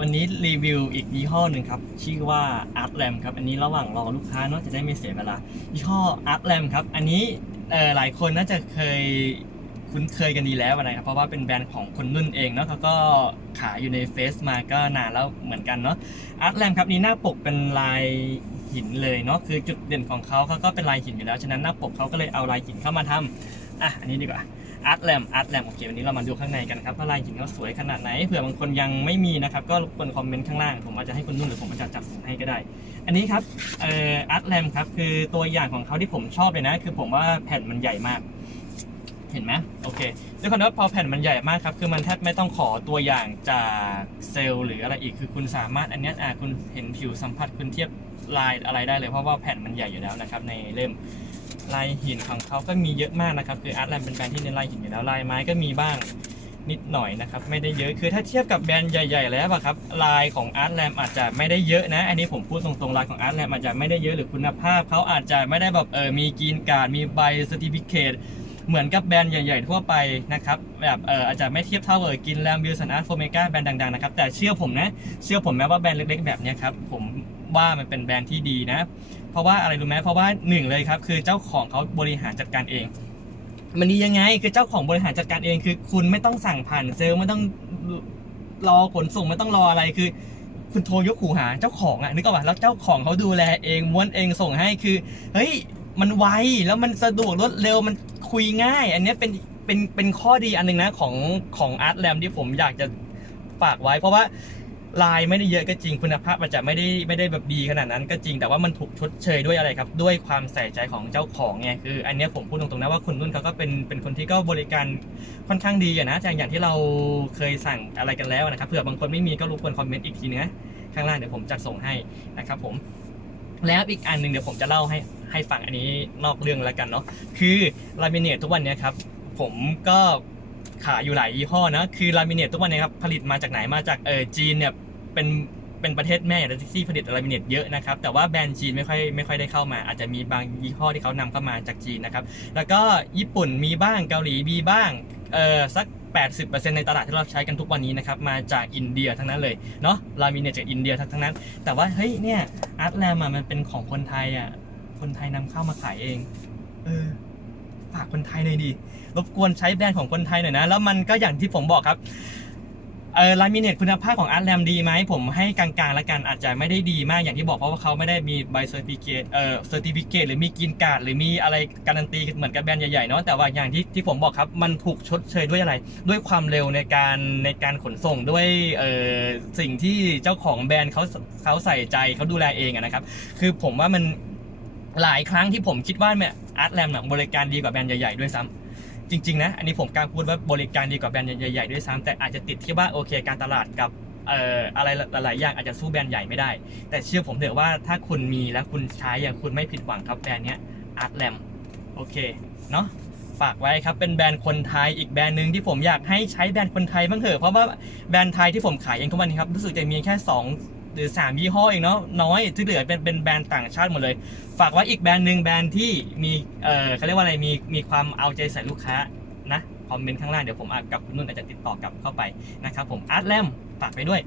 วันนี้รีวิวอีกยี่ห้อหนึ่งครับ ชื่อว่า Art Lam ครับ อันนี้ระหว่างรอลูกค้าเนาะจะได้ไม่เสียเวลา ยี่ห้อ Art Lam ครับ อันนี้หลายคนน่าจะเคยคุ้นเคยกันดีแล้วนะครับ เพราะว่าเป็นแบรนด์ของคนนุ่นเองเนาะเขาก็ขายอยู่ในเฟซมาก็นานแล้วเหมือนกันเนาะ Art Lam ครับนี้หน้าปกเป็นลายหินเลยเนาะ คือจุดเด่นของเขาเขาก็เป็นลายหินอยู่แล้ว ฉะนั้นหน้าปกเขาก็เลยเอาลายหินเข้ามาทำอะ อันนี้ดีกว่า อาร์ตแลมอาร์ตแลมโอเควันนี้เรามาดูข้างในกันครับว่าลายหินเขาสวยขนาดไหนเผื่อบางคนยังไม่มีนะครับก็รบกวนคอมเมนต์ข้างล่างผมอาจจะให้คุณนุ่นหรือผมอาจจะจัดส่งให้ก็ได้ อันนี้ครับเอ่ออาร์ตแลมครับคือตัวอย่างของเขาที่ผมชอบเลยนะ คือผมว่าแผ่นมันใหญ่มาก เห็นไหมโอเคด้วยความที่ว่าพอแผ่นมันใหญ่มากครับคือมันแทบไม่ต้องขอตัวอย่างจากเซลล์หรืออะไรอีกคือคุณสามารถอันนี้อะคุณเห็นผิวสัมผัสคุณเทียบลายอะไรได้เลยเพราะว่าแผ่นมันใหญ่อยู่แล้วนะครับในเล่ม ลายหินของเขาก็มีเยอะมากนะครับ คืออาร์ตแลมเป็นแบรนด์ที่เน้นลายหินอยู่แล้วลายไม้ก็มีบ้างนิดหน่อยนะครับ ไม่ได้เยอะคือถ้าเทียบกับแบรนด์ใหญ่ ๆ แล้วอะครับลายของอาร์ตแลมอาจจะไม่ได้เยอะนะ อันนี้ผมพูดตรงๆลายของอาร์ตแลมอาจจะไม่ได้เยอะหรือคุณภาพเขาอาจจะไม่ได้แบบเออมีกรีนการ์ดมีใบสติฟิเคต เหมือนกับแบรนด์ใหญ่ๆ ทั่วไปนะครับแบบเอออาจจะไม่เทียบเท่าเออกินแลมบิลสันอาร์ตโฟเมกาแบรนด์ดังๆนะครับแต่เชื่อผมนะเชื่อผมแม้ว่าแบรนด์เล็กๆ แบบนี้ครับผมว่ามันเป็นแบรนด์ที่ดีนะ เพราะว่าอะไรรู้ไหมเพราะว่าหนึ่งเลยครับคือเจ้าของเขาบริหารจัดการเอง มันดียังไงคือเจ้าของบริหารจัดการเองคือ คุณไม่ต้องสั่งผ่านเซลล์ไม่ต้องรอขนส่งไม่ต้องรออะไรคือคุณโทรยกหูหาเจ้าของอะนึกออกป่ะแล้วเจ้าของเขาดูแลเองม้วนเองส่งให้คือ เฮ้ยมันไวแล้วมันสะดวกรวดเร็วมัน คุยง่าย อันนี้เป็นเป็นเป็นข้อดีอันหนึงนะของของอาร์ตแลมที่ผมอยากจะฝากไว้ เพราะว่าลายไม่ได้เยอะก็จริงคุณภาพมันจะไม่ได้ไม่ได้แบบดีขนาดนั้นก็จริงแต่ว่ามันถูกชดเชยด้วยอะไรครับ ด้วยความใส่ใจของเจ้าของไงคือ อันนี้ผมพูดตรงๆนะว่าคุณนุ่นเขาก็เป็นเป็นคนที่ก็บริการค่อนข้างดีอะนะจากอย่างที่เราเคยสั่งอะไรกันแล้วนะครับเผื่อบางคนไม่มีก็รบกวนคอมเมนต์อีกทีนะข้างล่างเดี๋ยวผมจัดส่งให้นะครับผมแล้วอีกอันหนึ่งเดี๋ยวผมจะเล่าให้ ให้ฟังอันนี้นอกเรื่องแล้วกันเนาะคือลามิเนตทุกวันนี้ครับผมก็ขายอยู่หลายยี่ห้อนะคือลามิเนตทุกวันนี้ครับผลิตมาจากไหนมาจากเออจีนเนี่ยเป็นเป็นประเทศแม่อย่างที่ผลิตลามิเนตเยอะนะครับแต่ว่าแบรนด์จีนไม่ค่อยไม่ค่อยได้เข้ามา อาจจะมีบางยี่ห้อที่เขานำเข้ามาจากจีนนะครับแล้วก็ญี่ปุ่นมีบ้างเกาหลีมีบ้างเออสัก 80%ในตลาดที่เราใช้กันทุกวันนี้นะครับมาจากอินเดียทั้งนั้นเลยเนาะลามิเนตจากอินเดียทั้งนั้น แต่ว่าเฮ้ยเนี่ยอาร์ตแลมมันเป็นของคนไทยอะ คนไทยนำเข้ามาขายเอง เออฝากคนไทยหน่อยดิรบกวนใช้แบรนด์ของคนไทยหน่อยนะ แล้วมันก็อย่างที่ผมบอกครับเออลามิเนตคุณภาพของอาร์ตแลมดีไหมผมให้กลางๆล้วกันอาจจะไม่ได้ดีมากอย่างที่บอกเพราะว่าเขาไม่ได้มีใบเซอร์ติฟิเคตเอ่อเซอร์ติฟิเคตหรือมีกินการ์ดหรือมีอะไรการันตีเหมือนกับแบรนด์ใหญ่ๆเนาะแต่ว่าอย่างที่ที่ผมบอกครับ มันถูกชดเชยด้วยอะไร ด้วยความเร็วในการในการขนส่งด้วยเอ่อสิ่งที่เจ้าของแบรนด์เขาเขาใส่ใจเขาดูแลเองนะครับ คือผมว่ามัน หลายครั้งที่ผมคิดว่าเนี่ยอาร์ตแลมบริการดีกว่าแบรนด์ใหญ่ๆด้วยซ้ำจริงๆนะอันนี้ผมกล้าพูดว่าบริการดีกว่าแบรนด์ใหญ่ๆด้วยซ้ำแต่อาจจะติดที่ว่าโอเค การตลาดกับเอ่ออะไรหลายๆอย่างอาจจะสู้แบรนด์ใหญ่ไม่ได้ แต่เชื่อผมเถอะว่าถ้าคุณมีและคุณใช้อย่างคุณไม่ผิดหวังครับแบรนด์เนี้ยอาร์ตแลมโอเคเนาะฝากไว้ครับ เป็นแบรนด์คนไทยอีกแบรนด์หนึ่งที่ผมอยากให้ใช้แบรนด์คนไทยบ้างเถอะเพราะว่าแบรนด์ไทยที่ผมขายเองทุกวันนี้ครับรู้สึกจะมีแค่2 หรือ 3 ยี่ห้อเองเนาะน้อยที่เหลือเป็นเป็นแบรนด์ต่างชาติหมดเลย ฝากไว้อีกแบรนด์หนึ่งแบรนด์ที่มีเออเขาเรียกว่าอะไรมีมีความเอาใจใส่ลูกค้านะคอมเมนต์ข้างล่างเดี๋ยวผมกับคุณนุ่นอาจจะติดต่อกลับเข้าไปนะครับผมอาร์ตแลมฝากไปด้วย